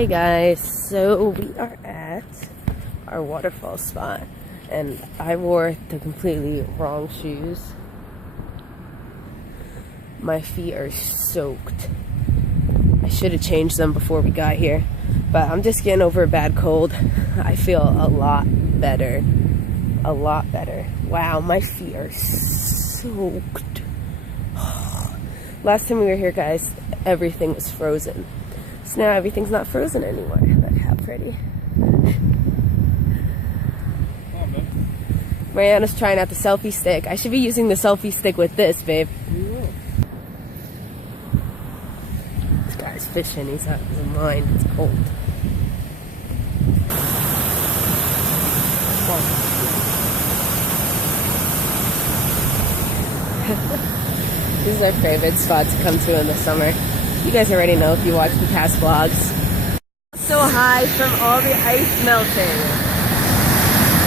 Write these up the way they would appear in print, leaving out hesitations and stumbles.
Hey guys, so we are at our waterfall spot and I wore the completely wrong shoes. My feet are soaked. I should have changed them before we got here, but I'm just getting over a bad cold. I feel a lot better. A lot better. Wow, my feet are soaked. Last time we were here, guys, everything was frozen. So now everything's not frozen anymore. Look how pretty. Mariana's trying out the selfie stick. I should be using the selfie stick with this, babe. This guy's fishing. He's out of his mind. It's cold. This is our favorite spot to come to in the summer. You guys already know if you watch the past vlogs. So high from all the ice melting.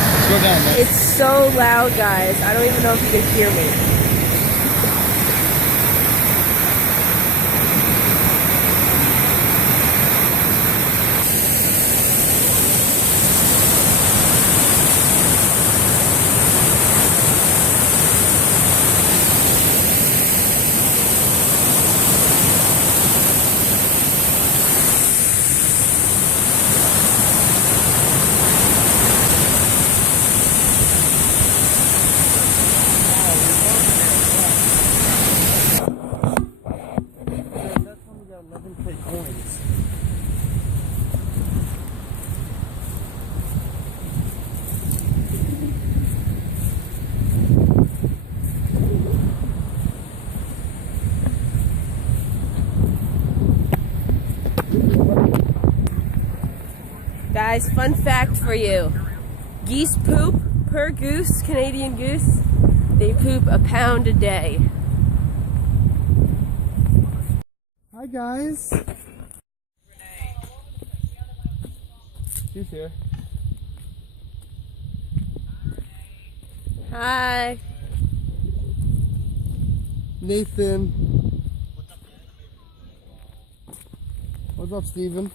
Let's go down there. It's so loud, guys. I don't even know if you can hear me. Guys, fun fact for you. Geese poop per goose, Canadian goose, they poop a pound a day. Hi guys. She's here. Hi. Nathan. What's up, Steven?